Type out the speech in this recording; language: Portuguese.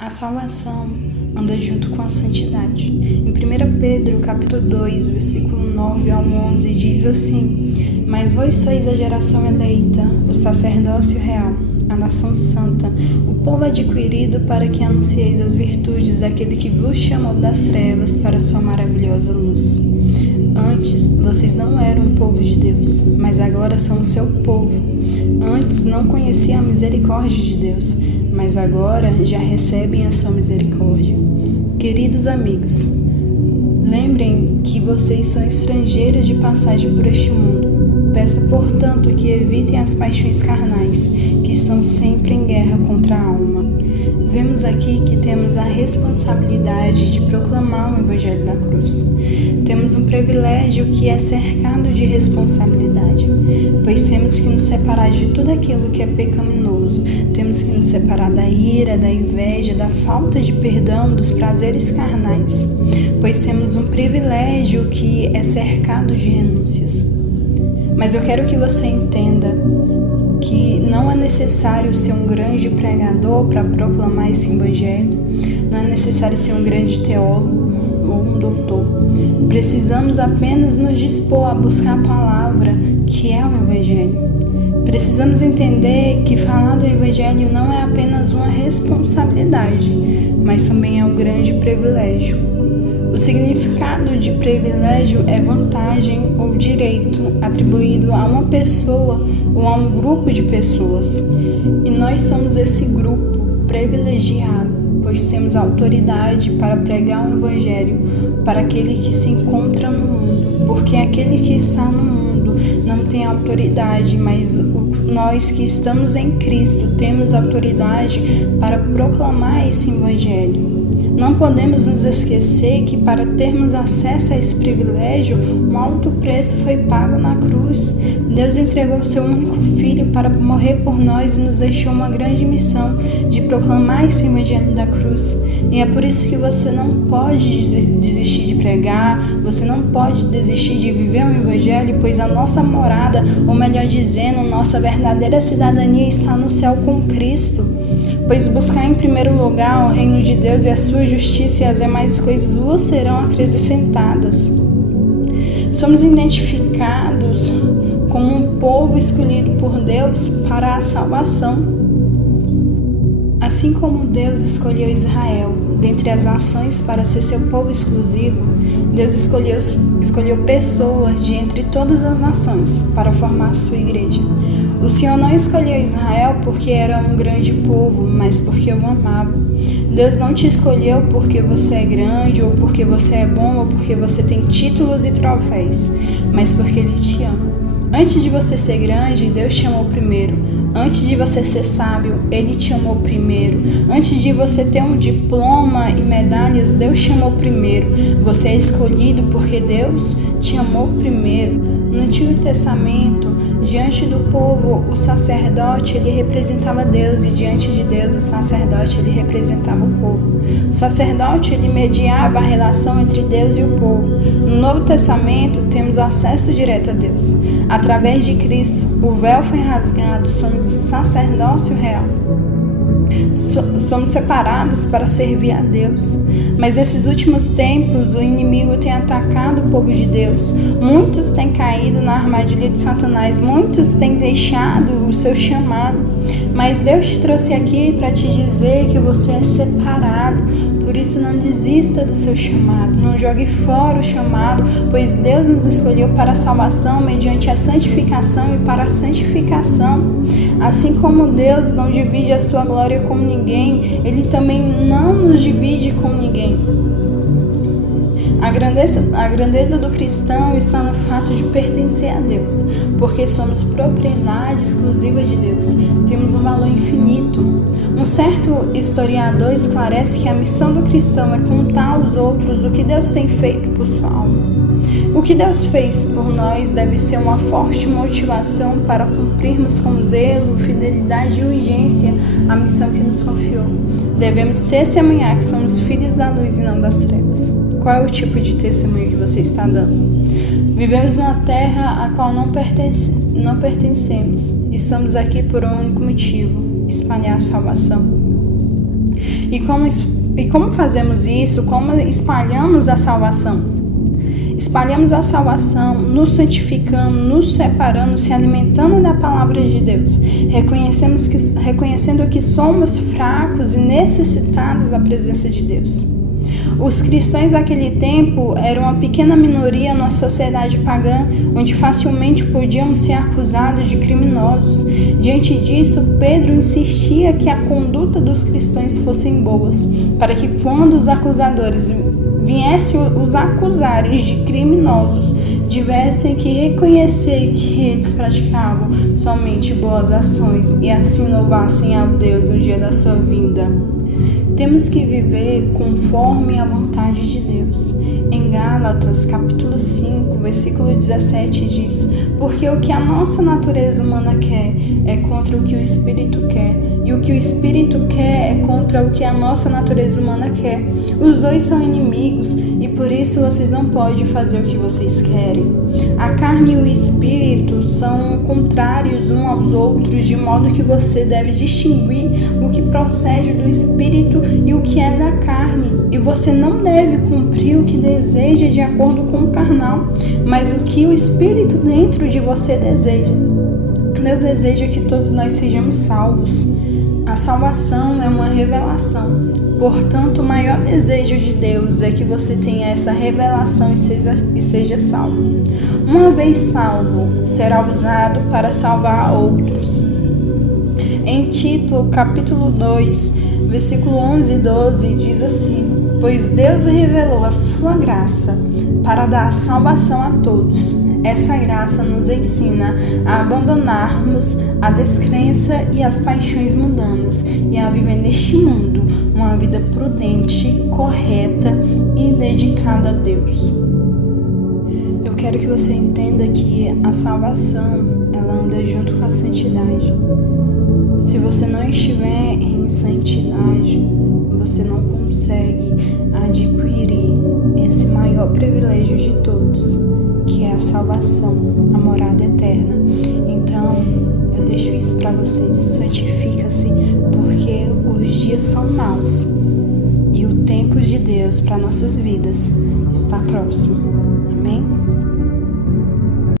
A salvação anda junto com a santidade. Em 1 Pedro, capítulo 2, versículo 9 ao 11, diz assim: Mas vós sois a geração eleita, o sacerdócio real, a nação santa, o povo adquirido para que anuncieis as virtudes daquele que vos chamou das trevas para a sua maravilhosa luz. Antes, vocês não eram um povo de Deus, mas agora são o seu povo. Antes, não conheciam a misericórdia de Deus, mas agora já recebem a sua misericórdia. Queridos amigos, lembrem que vocês são estrangeiros de passagem por este mundo. Peço, portanto, que evitem as paixões carnais, que estão sempre em guerra contra a alma. Vemos aqui que temos a responsabilidade de proclamar o Evangelho da Cruz. Temos um privilégio que é cercado de responsabilidade, pois temos que nos separar de tudo aquilo que é pecaminoso. Temos que nos separar da ira, da inveja, da falta de perdão, dos prazeres carnais, pois temos um privilégio que é cercado de renúncias. Mas eu quero que você entenda que não é necessário ser um grande pregador para proclamar esse evangelho, não é necessário ser um grande teólogo ou um doutor. Precisamos apenas nos dispor a buscar a palavra, que é o evangelho. Precisamos entender que falar do evangelho não é apenas uma responsabilidade, mas também é um grande privilégio. O significado de privilégio é vantagem ou direito atribuído a uma pessoa ou a um grupo de pessoas. E nós somos esse grupo privilegiado, pois temos autoridade para pregar o Evangelho para aquele que se encontra no mundo, porque aquele que está no mundo não tem autoridade, mas nós que estamos em Cristo temos autoridade para proclamar esse Evangelho. Não podemos nos esquecer que para termos acesso a esse privilégio, um alto preço foi pago na cruz. Deus entregou o seu único Filho para morrer por nós e nos deixou uma grande missão de proclamar esse Evangelho da cruz. E é por isso que você não pode desistir de pregar, você não pode desistir de viver o Evangelho, pois a nossa morada, ou melhor dizendo, nossa verdadeira cidadania está no céu com Cristo. Pois buscar em primeiro lugar o reino de Deus e a sua justiça, e as demais coisas vos serão acrescentadas. Somos identificados como um povo escolhido por Deus para a salvação. Assim como Deus escolheu Israel dentre as nações para ser seu povo exclusivo, Deus escolheu pessoas de entre todas as nações para formar a sua igreja. O Senhor não escolheu Israel porque era um grande povo, mas porque o amava. Deus não te escolheu porque você é grande, ou porque você é bom, ou porque você tem títulos e troféus, mas porque Ele te ama. Antes de você ser grande, Deus te amou primeiro. Antes de você ser sábio, Ele te amou primeiro. Antes de você ter um diploma e medalhas, Deus te amou primeiro. Você é escolhido porque Deus te amou primeiro. No Antigo Testamento, diante do povo, o sacerdote ele representava Deus, e diante de Deus, o sacerdote ele representava o povo. O sacerdote ele mediava a relação entre Deus e o povo. No Novo Testamento, temos acesso direto a Deus. Através de Cristo, o véu foi rasgado, somos sacerdócio real. Somos separados para servir a Deus. Mas nesses últimos tempos, o inimigo tem atacado o povo de Deus. Muitos têm caído na armadilha de Satanás. Muitos têm deixado o seu chamado. Mas Deus te trouxe aqui para te dizer que você é separado. Por isso não desista do seu chamado. Não jogue fora o chamado, pois Deus nos escolheu para a salvação mediante a santificação e para a santificação. Assim como Deus não divide a sua glória com ninguém, Ele também não nos divide com ninguém. A grandeza do cristão está no fato de pertencer a Deus, porque somos propriedade exclusiva de Deus, temos um valor infinito. Um certo historiador esclarece que a missão do cristão é contar aos outros o que Deus tem feito por sua alma. O que Deus fez por nós deve ser uma forte motivação para cumprirmos com zelo, fidelidade e urgência a missão que nos confiou. Devemos testemunhar que somos filhos da luz e não das trevas. Qual é o tipo de testemunho que você está dando? Vivemos numa terra a qual não pertencemos. Estamos aqui por um único motivo: espalhar a salvação. E como fazemos isso? Como espalhamos a salvação? Espalhamos a salvação, nos santificando, nos separando, se alimentando da palavra de Deus, reconhecendo que somos fracos e necessitados da presença de Deus. Os cristãos daquele tempo eram uma pequena minoria na sociedade pagã, onde facilmente podíamos ser acusados de criminosos. Diante disso, Pedro insistia que a conduta dos cristãos fossem boas, para que quando os acusadores viessem os acusarem de criminosos, tivessem que reconhecer que eles praticavam somente boas ações e assim louvassem ao Deus no dia da sua vinda. Temos que viver conforme a vontade de Deus. Em Gálatas, capítulo 5, versículo 17 diz: porque o que a nossa natureza humana quer é contra o que o Espírito quer, e o que o Espírito quer é contra o que a nossa natureza humana quer. Os dois são inimigos e por isso vocês não podem fazer o que vocês querem. A carne e o Espírito são contrários uns aos outros, de modo que você deve distinguir o que procede do Espírito e o que é da carne. E você não deve cumprir o que deseja de acordo com o carnal, mas o que o Espírito dentro de você deseja. Deus deseja que todos nós sejamos salvos. A salvação é uma revelação. Portanto, o maior desejo de Deus é que você tenha essa revelação e seja salvo. Uma vez salvo, será usado para salvar outros. Em Tito, capítulo 2, versículo 11 e 12, diz assim: pois Deus revelou a sua graça para dar salvação a todos. Essa graça nos ensina a abandonarmos a descrença e as paixões mundanas e a viver neste mundo uma vida prudente, correta e dedicada a Deus. Eu quero que você entenda que a salvação, ela anda junto com a santidade. Se você não estiver em santidade, você não consegue adquirir esse maior privilégio de todos, que é a salvação, a morada eterna. Então, eu deixo isso para vocês. Santifica-se, porque os dias são maus e o tempo de Deus para nossas vidas está próximo.